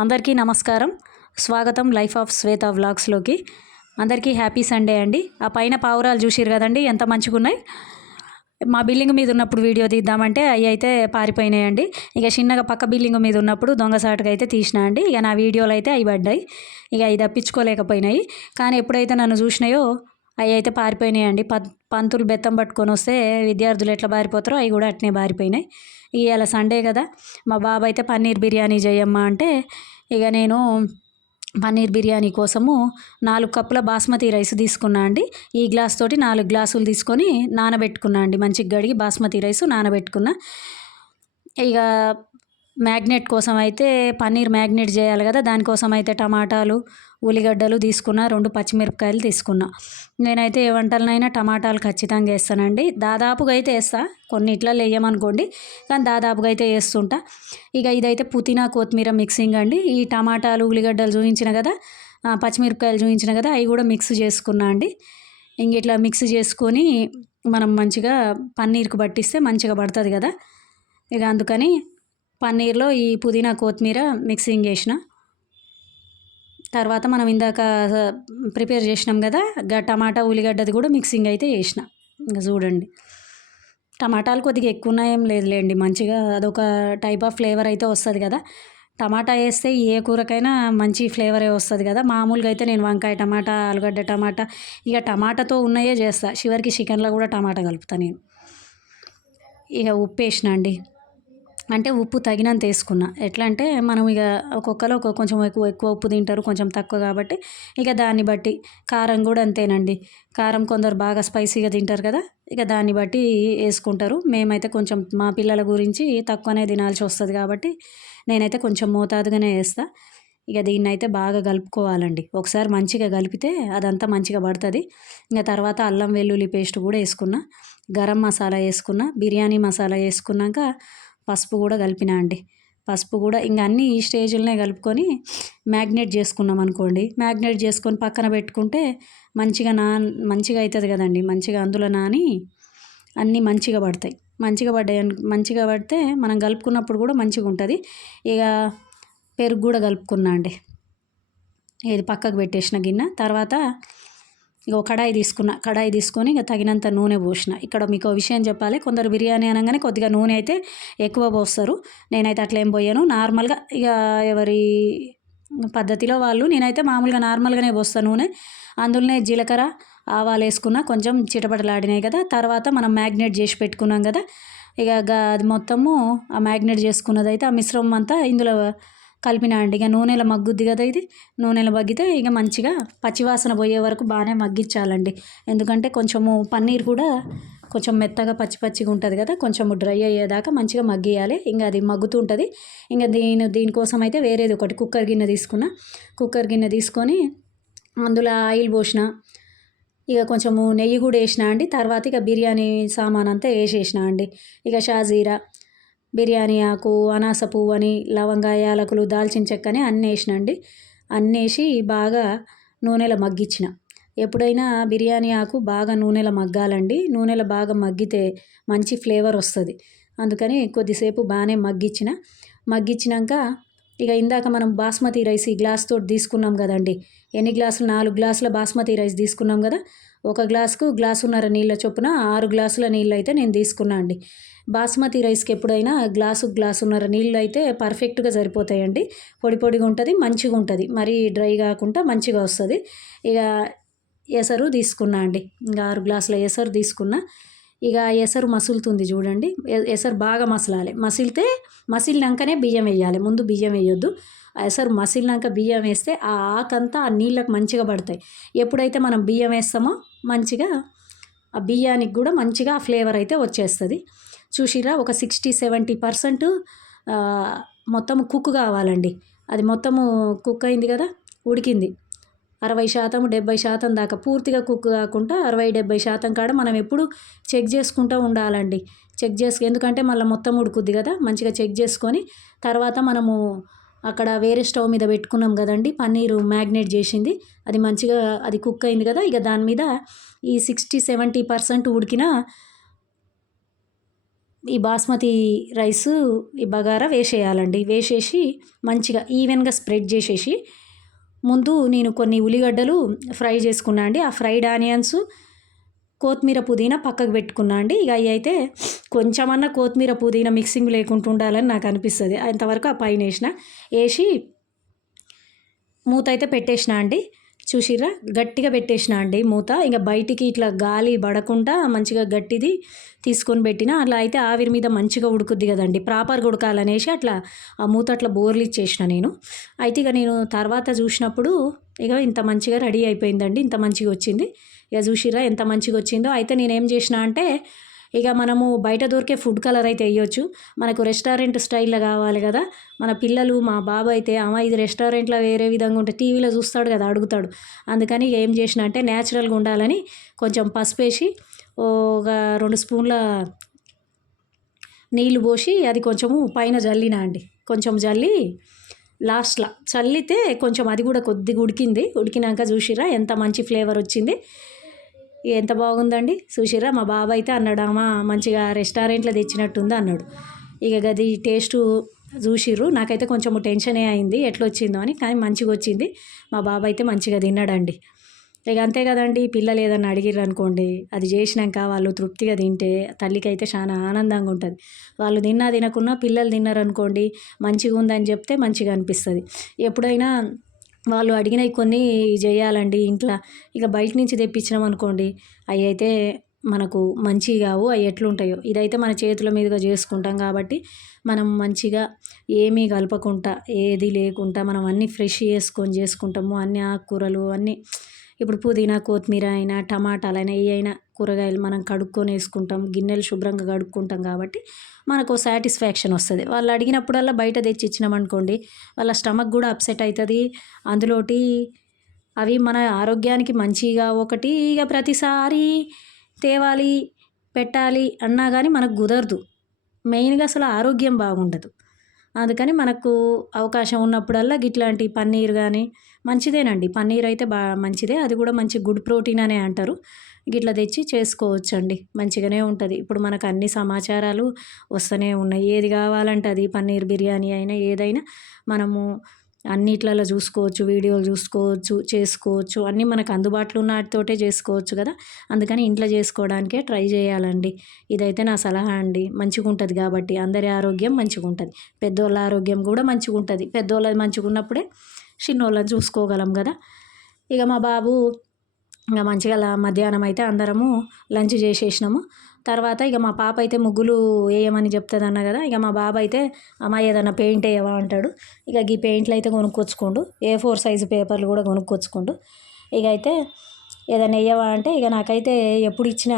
అందరికీ నమస్కారం. స్వాగతం లైఫ్ ఆఫ్ శ్వేత వ్లాగ్స్లోకి. అందరికీ హ్యాపీ సండే అండి. ఆ పైన పావురాలు చూసిరు కదండి, ఎంత మంచిగున్నాయి. మా బిల్డింగ్ మీద ఉన్నప్పుడు వీడియో తీద్దామంటే అవి అయితే పారిపోయినాయండి. ఇక చిన్నగా పక్క బిల్డింగ్ మీద ఉన్నప్పుడు దొంగసాటుగా అయితే తీసినా అండి. ఇక నా వీడియోలు అయితే అవి పడ్డాయి. ఇక అవి తప్పించుకోలేకపోయినాయి. కానీ ఎప్పుడైతే నన్ను చూసినాయో అవి అయితే పారిపోయినాయండి. పంతులు బెత్తం పట్టుకొని వస్తే విద్యార్థులు ఎట్లా పారిపోతారో అవి కూడా అట్నే పారిపోయినాయి. ఇవాళ సండే కదా, మా బాబు అయితే పన్నీర్ బిర్యానీ చేయమ్మా అంటే ఇక నేను పన్నీర్ బిర్యానీ కోసము 4 కప్పుల బాస్మతి రైస్ తీసుకున్నా అండి. ఈ గ్లాస్ తోటి 4 గ్లాసులు తీసుకొని నానబెట్టుకున్నా అండి. మంచిగా కడిగి బాస్మతి రైస్ నానబెట్టుకున్నా. ఇక మ్యాగ్నెట్ కోసం అయితే పన్నీర్ మ్యాగ్నెట్ చేయాలి కదా, దానికోసం అయితే టమాటాలు, ఉల్లిగడ్డలు తీసుకున్నా, 2 పచ్చిమిరపకాయలు తీసుకున్నా. నేనైతే ఏ వంటలనైనా టమాటాలు ఖచ్చితంగా వేస్తానండి. దాదాపుగా అయితే వేస్తా, కొన్నిట్లలో వేయమనుకోండి, కానీ దాదాపుగా అయితే వేస్తుంటా. ఇక ఇదైతే పుదీనా కొత్తిమీర మిక్సింగ్ అండి. ఈ టమాటాలు ఉల్లిగడ్డలు చూపించిన కదా, పచ్చిమిరపకాయలు చూపించిన కదా, అవి కూడా మిక్స్ చేసుకున్నా అండి. ఇంక ఇట్లా మిక్స్ చేసుకొని మనం మంచిగా పన్నీర్కు పట్టిస్తే మంచిగా పడుతుంది కదా. ఇక అందుకని పన్నీర్లో ఈ పుదీనా కొత్తిమీర మిక్సింగ్ చేసిన తర్వాత మనం ఇందాక ప్రిపేర్ చేసినాం కదా, టమాటా ఉల్లిగడ్డది కూడా మిక్సింగ్ అయితే చేసిన. ఇంకా చూడండి, టమాటాలు కొద్దిగా ఎక్కువ ఉన్నాయేం లేదులేండి, మంచిగా అదొక టైప్ ఆఫ్ ఫ్లేవర్ అయితే వస్తుంది కదా. టమాటా వేస్తే ఏ కూరకైనా మంచి ఫ్లేవరే వస్తుంది కదా. మామూలుగా అయితే నేను వంకాయ టమాటా, ఆలుగడ్డ టమాటా, ఇక టమాటాతో ఉన్నాయే చేస్తా. చివరికి చికెన్లో కూడా టమాటా కలుపుతా నేను. ఇక ఉప్పు వేసిన అండి, అంటే ఉప్పు తగినంత వేసుకున్నా. ఎట్లా అంటే మనం ఇక ఒక్కొక్కరు కొంచెం ఎక్కువ ఉప్పు తింటారు, కొంచెం తక్కువ, కాబట్టి ఇక దాన్ని బట్టి. కారం కూడా అంతేనండి. కారం కొందరు బాగా స్పైసీగా తింటారు కదా, ఇక దాన్ని బట్టి వేసుకుంటారు. మేమైతే కొంచెం మా పిల్లల గురించి తక్కువనే తినాల్సి వస్తుంది కాబట్టి నేనైతే కొంచెం మోతాదుగానే వేస్తా. ఇక దీన్ని అయితే బాగా కలుపుకోవాలండి. ఒకసారి మంచిగా కలిపితే అదంతా మంచిగా పడుతుంది. ఇంకా తర్వాత అల్లం వెల్లుల్లి పేస్ట్ కూడా వేసుకున్నా, గరం మసాలా వేసుకున్నా, బిర్యానీ మసాలా వేసుకున్నాక పసుపు కూడా కలిపినా అండి. పసుపు కూడా ఇంకా అన్నీ ఈ స్టేజ్లోనే కలుపుకొని మ్యాగ్నేట్ చేసుకున్నాం అనుకోండి. మ్యాగ్నేట్ చేసుకొని పక్కన పెట్టుకుంటే మంచిగా మంచిగా అవుతుంది కదండి. మంచిగా అందులో నాని అన్నీ మంచిగా పడతాయి. మంచిగా పడితే మనం కలుపుకున్నప్పుడు కూడా మంచిగా ఉంటుంది. ఇక పెరుగు కూడా కలుపుకున్నా అండి. ఇది పక్కకు పెట్టేసిన గిన్నె. తర్వాత ఇక కడాయి తీసుకొని ఇక తగినంత నూనె పోసిన. ఇక్కడ మీకు విషయం చెప్పాలి, కొందరు బిర్యానీ అనగానే కొద్దిగా నూనె అయితే ఎక్కువ పోస్తారు. నేనైతే అట్లా ఏం పోయాను, నార్మల్గా ఇక ఎవరి పద్ధతిలో వాళ్ళు. నేనైతే మామూలుగా నార్మల్గానే పోస్తాను నూనె. అందులోనే జీలకర్ర, ఆవాలు వేసుకున్నా, కొంచెం చిటపటలాడినాయి కదా. తర్వాత మనం మ్యాగ్నేట్ చేసి పెట్టుకున్నాం కదా, ఇక అది మొత్తము ఆ మ్యాగ్నేట్ చేసుకున్నది అయితే ఆ మిశ్రమం అంతా ఇందులో కలిపినా అండి. ఇక నూనెలో మగ్గుద్ది కదా, ఇది నూనెలో మగ్గితే ఇక మంచిగా పచ్చివాసన పోయే వరకు బాగానే మగ్గించాలండి. ఎందుకంటే కొంచెము పన్నీర్ కూడా కొంచెం మెత్తగా పచ్చిగా ఉంటుంది కదా, కొంచెం డ్రై అయ్యేదాకా మంచిగా మగ్గియాలి. ఇంకా అది మగ్గుతూ ఉంటుంది. ఇంకా దీనికోసం అయితే వేరేది ఒకటి కుక్కర్ గిన్నె తీసుకొని అందులో ఆయిల్ పోసిన, ఇక కొంచెము నెయ్యి కూడా వేసిన అండి. తర్వాత ఇక బిర్యానీ సామాన్ అంతా వేసేసిన అండి. ఇక షాజీరా, బిర్యానీ ఆకు, అనాస పువ్వు అని, లవంగా, యాలకులు, దాల్చిన చెక్క అని అన్నీ వేసిన అండి. అన్నీ వేసి బాగా నూనెలో మగ్గించిన. ఎప్పుడైనా బిర్యానీ ఆకు బాగా నూనెలో మగ్గాలండి. నూనెలో బాగా మగ్గితే మంచి ఫ్లేవర్ వస్తుంది. అందుకని కొద్దిసేపు బాగానే మగ్గించినాక ఇక ఇందాక మనం బాస్మతి రైస్ ఈ గ్లాస్ తోటి తీసుకున్నాం కదండి. ఎన్ని గ్లాసులు? 4 గ్లాసుల బాస్మతి రైస్ తీసుకున్నాం కదా. ఒక గ్లాసుకు గ్లాసున్నర నీళ్ళ చొప్పున 6 గ్లాసుల నీళ్ళు అయితే నేను తీసుకున్నా అండి. బాస్మతి రైస్కి ఎప్పుడైనా గ్లాసున్నర నీళ్ళు అయితే పర్ఫెక్ట్గా సరిపోతాయండి. పొడిగా ఉంటుంది, మంచిగా ఉంటుంది. మరీ డ్రై కాకుండా మంచిగా వస్తుంది. ఇక ఎసరు తీసుకున్నా అండి. ఇంకా 6 గ్లాసుల ఎసరు తీసుకున్నా. ఇక ఎసరు మసులుతుంది చూడండి. ఎసరు బాగా మసలాలి. మసిలినాకనే బియ్యం వేయాలి, ముందు బియ్యం వేయొద్దు. ఎసరు మసిలినాక బియ్యం వేస్తే ఆ ఆకంతా ఆ నీళ్ళకి మంచిగా పడతాయి. ఎప్పుడైతే మనం బియ్యం వేస్తామో మంచిగా ఆ బియ్యానికి కూడా మంచిగా ఆ ఫ్లేవర్ అయితే వచ్చేస్తుంది. చూసిరా, ఒక 60-70% మొత్తం కుక్ కావాలండి. అది మొత్తము కుక్ అయింది కదా, ఉడికింది. 60%-70% దాకా పూర్తిగా కుక్ కాకుండా 60-70% కాడ మనం ఎప్పుడు చెక్ చేసుకుంటూ ఉండాలండి. ఎందుకంటే మళ్ళీ మొత్తం ఉడుకుద్ది కదా. మంచిగా చెక్ చేసుకొని తర్వాత మనము అక్కడ వేరే స్టవ్ మీద పెట్టుకున్నాం కదండి పన్నీరు మ్యాగ్నేట్ చేసింది, అది మంచిగా అది కుక్ అయింది కదా. ఇక దాని మీద ఈ 60-70% ఉడికిన ఈ బాస్మతి రైసు ఈ బగారా వేసేయాలండి. వేసేసి మంచిగా ఈవెన్గా స్ప్రెడ్ చేసేసి ముందు నేను కొన్ని ఉల్లిగడ్డలు ఫ్రై చేసుకున్నా అండి. ఆ ఫ్రైడ్ ఆనియన్స్, కొత్తిమీర పుదీనా పక్కకు పెట్టుకున్నా అండి. ఇక అవి అయితే కొంచెమన్నా కొత్తిమీర పుదీనా మిక్సింగ్ లేకుండా ఉండాలని నాకు అనిపిస్తుంది. అంతవరకు ఆ పైన వేసి మూత అయితే పెట్టేసిన అండి. చూసిర్రా, గట్టిగా పెట్టేసిన అండి మూత. ఇంకా బయటికి ఇట్లా గాలి పడకుండా మంచిగా గట్టిది తీసుకొని పెట్టిన. అట్లా అయితే ఆవిరి మీద మంచిగా ఉడుకుద్ది కదండి, ప్రాపర్గా ఉడకాలనేసి అట్లా ఆ మూత అట్లా బోర్లు ఇచ్చేసిన నేను. అయితే ఇక నేను తర్వాత చూసినప్పుడు ఇక ఇంత మంచిగా రెడీ అయిపోయిందండి. ఇంత మంచిగా వచ్చింది. ఇక చూసిర్రా ఎంత మంచిగా వచ్చిందో. అయితే నేనేం చేసిన అంటే ఇక మనము బయట దొరికే ఫుడ్ కలర్ అయితే వేయొచ్చు. మనకు రెస్టారెంట్ స్టైల్లో కావాలి కదా. మన పిల్లలు, మా బాబు అయితే అమ్మ ఇది రెస్టారెంట్లో వేరే విధంగా ఉంటే టీవీలో చూస్తాడు కదా, అడుగుతాడు. అందుకని ఏం చేసిన అంటే న్యాచురల్గా ఉండాలని కొంచెం పసుపు వేసి ఒక 2 స్పూన్ల నీళ్ళు పోసి అది కొంచెము పైన జల్లిన అండి. కొంచెం జల్లి లాస్ట్లో చల్లితే కొంచెం అది కూడా కొద్దిగా ఉడికింది. ఉడికినాక చూసిర్రా ఎంత మంచి ఫ్లేవర్ వచ్చింది, ఎంత బాగుందండి. చూసిర్రా, మా బాబు అయితే అన్నాడు అమ్మ మంచిగా రెస్టారెంట్లో తెచ్చినట్టుంది అన్నాడు. ఇక గది టేస్టు చూసిర్రు. నాకైతే కొంచెం టెన్షనే అయింది ఎట్లా వచ్చిందో అని, కానీ మంచిగా వచ్చింది. మా బాబు అయితే మంచిగా తిన్నాడండి. ఇక అంతే కదండి, పిల్లలు ఏదన్నా అడిగిర్రు అనుకోండి, అది చేసినాక వాళ్ళు తృప్తిగా తింటే తల్లికి అయితే చాలా ఆనందంగా ఉంటుంది. వాళ్ళు తినకున్నా పిల్లలు తిన్నారనుకోండి, మంచిగా ఉందని చెప్తే మంచిగా అనిపిస్తుంది. ఎప్పుడైనా వాళ్ళు అడిగినవి కొన్ని చేయాలండి ఇంట్లో. ఇక బయట నుంచి తెప్పించినాం అనుకోండి, అవి అయితే మనకు మంచివి కావు. అవి ఎట్లుంటాయో, ఇదైతే మన చేతుల మీదుగా చేసుకుంటాం కాబట్టి మనం మంచిగా ఏమీ కలపకుండా, ఏది లేకుండా మనం అన్నీ ఫ్రెష్ చేసుకుంటాము. అన్ని ఆకుకూరలు అన్నీ ఇప్పుడు పుదీనా, కొత్తిమీర అయినా, టమాటాలైనా, ఏ అయినా కూరగాయలు మనం కడుక్కొని వేసుకుంటాం. గిన్నెలు శుభ్రంగా కడుక్కుంటాం కాబట్టి మనకు సాటిస్ఫాక్షన్ వస్తుంది. వాళ్ళు అడిగినప్పుడల్లా బయట తెచ్చి ఇచ్చినామనుకోండి, వాళ్ళ స్టమక్ కూడా అప్సెట్ అవుతుంది. అందులోటి అవి మన ఆరోగ్యానికి మంచిగా ఒకటి ఇక ప్రతిసారి తేవాలి పెట్టాలి అన్నా కానీ మనకు కుదరదు. మెయిన్గా అసలు ఆరోగ్యం బాగుండదు. అందుకని మనకు అవకాశం ఉన్నప్పుడల్లా గిట్లాంటి పన్నీర్ కానీ మంచిదేనండి. పన్నీర్ అయితే మంచిదే. అది కూడా మంచి గుడ్ ప్రోటీన్ అనే అంటారు. గిట్లా తెచ్చి చేసుకోవచ్చండి, మంచిగానే ఉంటుంది. ఇప్పుడు మనకు అన్ని సమాచారాలు వస్తూనే ఉన్నాయి. ఏది కావాలంటే అది, పన్నీర్ బిర్యానీ అయినా ఏదైనా మనము అన్నిట్లలో చూసుకోవచ్చు, వీడియోలు చూసుకోవచ్చు, చేసుకోవచ్చు. అన్నీ మనకు అందుబాటులో ఉన్న వాటితోటే చేసుకోవచ్చు కదా. అందుకని ఇంట్లో చేసుకోవడానికే ట్రై చేయాలండి. ఇదైతే నా సలహా అండి. మంచిగా ఉంటుంది కాబట్టి అందరి ఆరోగ్యం మంచిగా ఉంటుంది. పెద్దోళ్ళ ఆరోగ్యం కూడా మంచిగా ఉంటుంది. పెద్దోళ్ళది మంచిగా ఉన్నప్పుడే చిన్నోళ్ళని చూసుకోగలం కదా. ఇక మా బాబు ఇంకా మంచిగా మధ్యాహ్నం అయితే అందరము లంచ్ చేసేసినాము. తర్వాత ఇక మా పాప అయితే ముగ్గులు వేయమని చెప్తుంది అన్న కదా. ఇక మా బాబు అయితే అమ్మ ఏదైనా పెయింట్ వేయవా అంటాడు. ఇక ఈ పెయింట్లు అయితే కొనుక్కొచ్చుకోండు. A4 సైజు పేపర్లు కూడా కొనుక్కొచ్చుకోండు. ఇక అయితే ఏదైనా వేయవా అంటే ఇక నాకైతే ఎప్పుడు ఇచ్చినా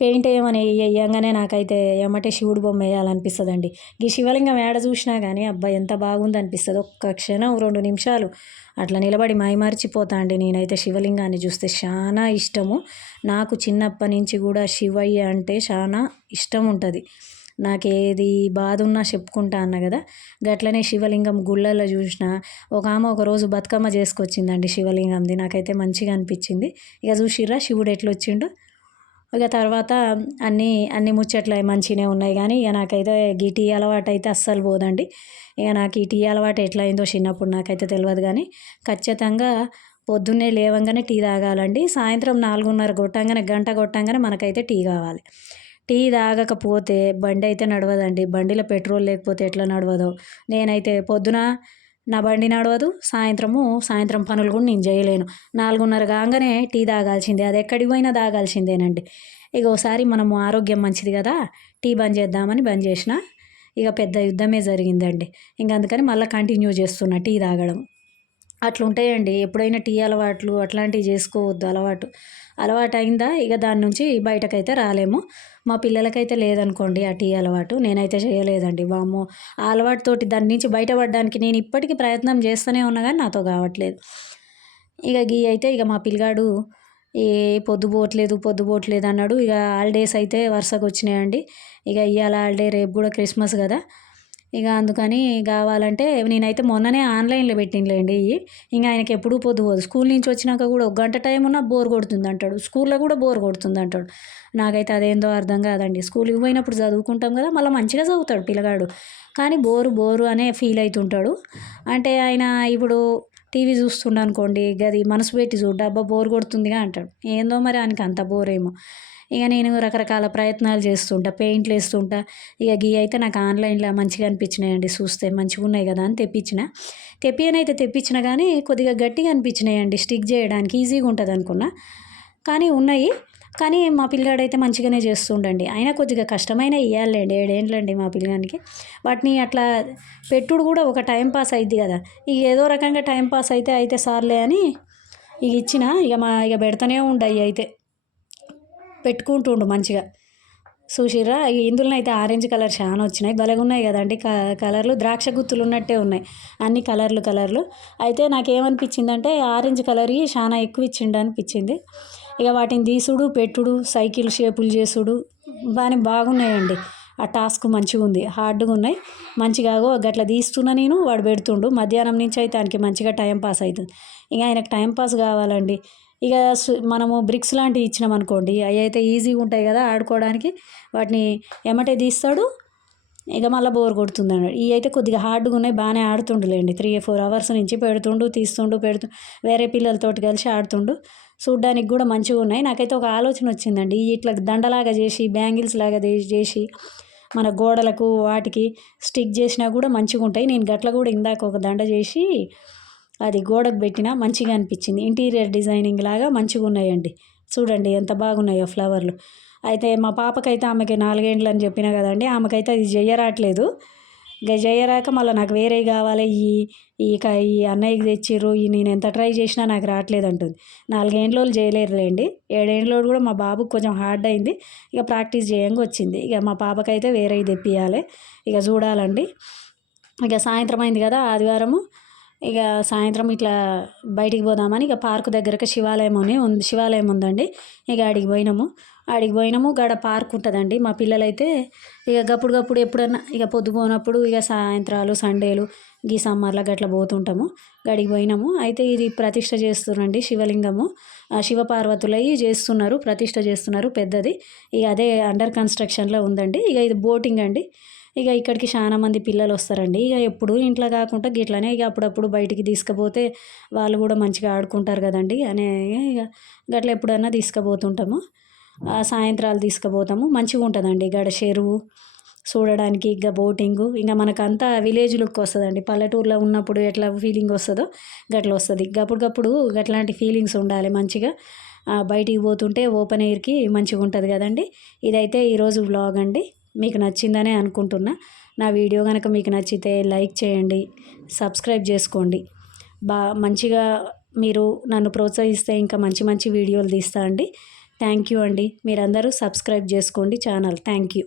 పెయింట్ వేయమని వేయంగానే నాకైతే ఎమ్మటే శివుడు బొమ్మ వేయాలనిపిస్తుంది అండి. ఈ శివలింగం ఏడ చూసినా కానీ అబ్బాయి ఎంత బాగుంది అనిపిస్తుంది. ఒక్క క్షణం 2 నిమిషాలు అట్లా నిలబడి మైమరిచిపోతా అండి. నేనైతే శివలింగాన్ని చూస్తే చాలా ఇష్టము. నాకు చిన్నప్పటి నుంచి కూడా శివయ్య అంటే చాలా ఇష్టం ఉంటుంది. నాకేది బాధ ఉన్నా చెప్పుకుంటా అన్న కదా. గట్లనే శివలింగం గుళ్ళల్లో చూసిన ఒక ఆమె ఒకరోజు బతుకమ్మ చేసుకొచ్చిందండి శివలింగంది. నాకైతే మంచిగా అనిపించింది. ఇక చూసిర్రా శివుడు ఎట్లా వచ్చిండు. ఇక తర్వాత అన్ని ముచ్చట్లు మంచిగానే ఉన్నాయి. కానీ ఇక నాకైతే ఈ టీ అలవాటు అయితే అస్సలు పోదండి. ఇక నాకు ఈ టీ అలవాటు ఎట్లా అయిందో చిన్నప్పుడు నాకైతే తెలియదు. కానీ ఖచ్చితంగా పొద్దున్నే లేవంగానే టీ తాగాలండి. సాయంత్రం 4:30 కొట్టంగానే, గంట కొట్టంగానే మనకైతే టీ కావాలి. టీ తాగకపోతే బండి అయితే నడవదండి. బండిలో పెట్రోల్ లేకపోతే ఎట్లా నడవదో. నేనైతే పొద్దున నా బండి నడవదు, సాయంత్రం పనులు కూడా నేను చేయలేను. 4:30 కాగానే టీ తాగాల్సిందే. అది ఎక్కడికి పోయినా తాగాల్సిందేనండి. ఇక ఒకసారి మనము ఆరోగ్యం మంచిది కదా, టీ బంద్ చేద్దామని బంద్ చేసిన. ఇక పెద్ద యుద్ధమే జరిగిందండి. ఇంక అందుకని మళ్ళీ కంటిన్యూ చేస్తున్నా టీ తాగడం. అట్లుంటాయండి. ఎప్పుడైనా టీ అలవాట్లు అట్లాంటివి చేసుకోవద్దు. అలవాటు అయిందా ఇక దాని నుంచి బయటకైతే రాలేము. మా పిల్లలకైతే లేదనుకోండి ఆ టీ అలవాటు. నేనైతే చేయలేదండి. వామ్మో, ఆ అలవాటుతోటి దాని నుంచి బయటపడడానికి నేను ఇప్పటికీ ప్రయత్నం చేస్తూనే ఉన్నా కానీ నాతో కావట్లేదు. ఇక అయితే ఇక మా పిల్లగాడు పొద్దుపోవట్లేదు అన్నాడు. ఇక హాలిడేస్ అయితే వరుసగా వచ్చినాయండి. ఇక ఇవాళ హాలిడే, రేపు కూడా క్రిస్మస్ కదా. ఇక అందుకని కావాలంటే నేనైతే మొన్ననే ఆన్లైన్లో పెట్టినలేండి ఇవి. ఇంకా ఆయనకి ఎప్పుడూ పొద్దు పోదు. స్కూల్ నుంచి వచ్చినాక కూడా ఒక గంట టైం ఉన్నా బోర్ కొడుతుంది అంటాడు. స్కూల్లో కూడా బోర్ కొడుతుంది అంటాడు. నాకైతే అదేందో అర్థం కాదండి. స్కూల్కి పోయినప్పుడు చదువుకుంటాం కదా, మళ్ళీ మంచిగా చదువుతాడు పిల్లగాడు. కానీ బోరు బోరు అనే ఫీల్ అవుతుంటాడు. అంటే ఆయన ఇప్పుడు టీవీ చూస్తుండ అనుకోండి, గది మనసు పెట్టి చూడ్డా అబ్బా బోర్ కొడుతుందిగా అంటాడు. ఏందో మరి ఆయనకి అంత బోరేమో. ఇక నేను రకరకాల ప్రయత్నాలు చేస్తుంటా, పెయింట్లు వేస్తుంటా. ఇక గీ అయితే నాకు ఆన్లైన్లో మంచిగా అనిపించినాయండి, చూస్తే మంచిగా ఉన్నాయి కదా అని తెప్పించిన కానీ కొద్దిగా గట్టిగా అనిపించినాయండి. స్టిక్ చేయడానికి ఈజీగా ఉంటుంది అనుకున్నా, కానీ ఉన్నాయి. కానీ మా పిల్లగాడైతే మంచిగానే చేస్తుండండి. అయినా కొద్దిగా కష్టమైన ఇవ్వాలండి, 7 ఏండ్లండి మా పిల్లగానికి. వాటిని అట్లా పెట్టుడు కూడా ఒక టైం పాస్ అయింది కదా. ఇక ఏదో రకంగా టైం పాస్ అయితే సార్లే అని ఇక ఇచ్చిన. ఇక పెడతానే ఉండయి అయితే పెట్టుకుంటుండు మంచిగా. చూసిర్రా ఇందులో అయితే ఆరెంజ్ కలర్ చాలా వచ్చినాయి, భలేగున్నాయి కదండి. కలర్లు ద్రాక్ష గుత్తులు ఉన్నట్టే ఉన్నాయి, అన్ని కలర్లు. అయితే నాకేమనిపించిందంటే ఆరెంజ్ కలర్ చాలా ఎక్కువ ఇచ్చిండు అనిపించింది. ఇక వాటిని తీసుడు పెట్టుడు, సైకిల్ షేపులు చేసుడు బాగున్నాయండి. ఆ టాస్క్ మంచిగా ఉంది, హార్డ్గా ఉన్నాయి. మంచిగా గట్లా తీస్తున్నా నేను, వాడు పెడుతుండు. మధ్యాహ్నం నుంచి అయితే ఆయనకి మంచిగా టైం పాస్ అవుతుంది. ఇక ఆయనకు టైం పాస్ కావాలండి. ఇక మనము బ్రిక్స్ లాంటివి ఇచ్చినాం అనుకోండి, అవి అయితే ఈజీగా ఉంటాయి కదా ఆడుకోవడానికి. వాటిని ఎమ్మటే తీస్తాడు, ఇక మళ్ళీ బోర్ కొడుతుంది అన్నాడు. ఇవి అయితే కొద్దిగా హార్డ్గా ఉన్నాయి, బాగానే ఆడుతుండులేండి. 3-4 అవర్స్ నుంచి తీస్తుండు వేరే పిల్లలతోటి కలిసి ఆడుతుండు. చూడ్డానికి కూడా మంచిగా ఉన్నాయి. నాకైతే ఒక ఆలోచన వచ్చిందండి, ఇట్లా దండలాగా చేసి బ్యాంగిల్స్ లాగా చేసి మన గోడలకు వాటికి స్టిక్ చేసినా కూడా మంచిగా ఉంటాయి. నేను గట్ల కూడా ఇందాక ఒక దండ చేసి అది గోడకు పెట్టినా మంచిగా అనిపించింది. ఇంటీరియర్ డిజైనింగ్ లాగా మంచిగా ఉన్నాయండి. చూడండి ఎంత బాగున్నాయో ఫ్లవర్లు. అయితే మా పాపకైతే, ఆమెకి 4 ఏండ్లు అని చెప్పినా కదండి, ఆమెకైతే అది చెయ్యరాట్లేదు. ఇక చెయ్యరాక మళ్ళీ నాకు వేరే కావాలి, ఈ అన్నయ్యకి తెచ్చిర్రు, నేను ఎంత ట్రై చేసినా నాకు రావట్లేదు అంటుంది. 4 ఏండ్లోళ్ళు చేయలేరులేండి, 7 ఏండ్లోళ్ళు కూడా మా బాబుకి కొంచెం హార్డ్ అయింది. ఇక ప్రాక్టీస్ చేయంగా వచ్చింది. ఇక మా పాపకైతే వేరే తెప్పియాలి. ఇక చూడాలండి. ఇక సాయంత్రం అయింది కదా ఆదివారము. ఇక సాయంత్రం ఇట్లా బయటికి పోదామని ఇక పార్కు దగ్గరకి శివాలయం ఉందండి. ఇక ఆడికి పోయినాము. గాడ పార్క్ ఉంటుందండి. మా పిల్లలైతే ఇక గప్పుడు ఎప్పుడన్నా ఇక పొద్దుపోనప్పుడు ఇక సాయంత్రాలు సండేలు ఈ సమ్మర్లో గట్లా పోతుంటాము. గడికి పోయినాము. అయితే ఇది ప్రతిష్ట చేస్తున్నారండి, శివలింగము. శివపార్వతులవి ప్రతిష్ట చేస్తున్నారు పెద్దది. ఇక అదే అండర్ కన్స్ట్రక్షన్లో ఉందండి. ఇక ఇది బోటింగ్ అండి. ఇక ఇక్కడికి చాలా మంది పిల్లలు వస్తారండి. ఇక ఎప్పుడు ఇంట్లో కాకుండా గిట్లనే ఇక అప్పుడప్పుడు బయటికి తీసుకుపోతే వాళ్ళు కూడా మంచిగా ఆడుకుంటారు కదండి అనే ఇక గట్ల ఎప్పుడన్నా తీసుకుపోతుంటాము. సాయంత్రాలు తీసుకుపోతాము. మంచిగా ఉంటుందండి గడ చెరువు చూడడానికి. ఇక బోటింగు ఇంకా మనకంతా విలేజ్ లుక్ వస్తుందండి. పల్లెటూరులో ఉన్నప్పుడు ఎట్లా ఫీలింగ్ వస్తుందో గట్ల వస్తుంది. గప్పుడు గట్లాంటి ఫీలింగ్స్ ఉండాలి మంచిగా. బయటికి పోతుంటే ఓపెన్ ఎయిర్కి మంచిగా ఉంటుంది కదండి. ఇదైతే ఈరోజు వ్లాగ్ అండి. మీకు నచ్చిందనే అనుకుంటున్నా. నా వీడియో కనుక మీకు నచ్చితే లైక్ చేయండి, సబ్స్క్రైబ్ చేసుకోండి. మంచిగా మీరు నన్ను ప్రోత్సహిస్తే ఇంకా మంచి వీడియోలు తీస్తా అండి. థ్యాంక్ యూ అండి. మీరందరూ సబ్స్క్రైబ్ చేసుకోండి ఛానల్. Thank you.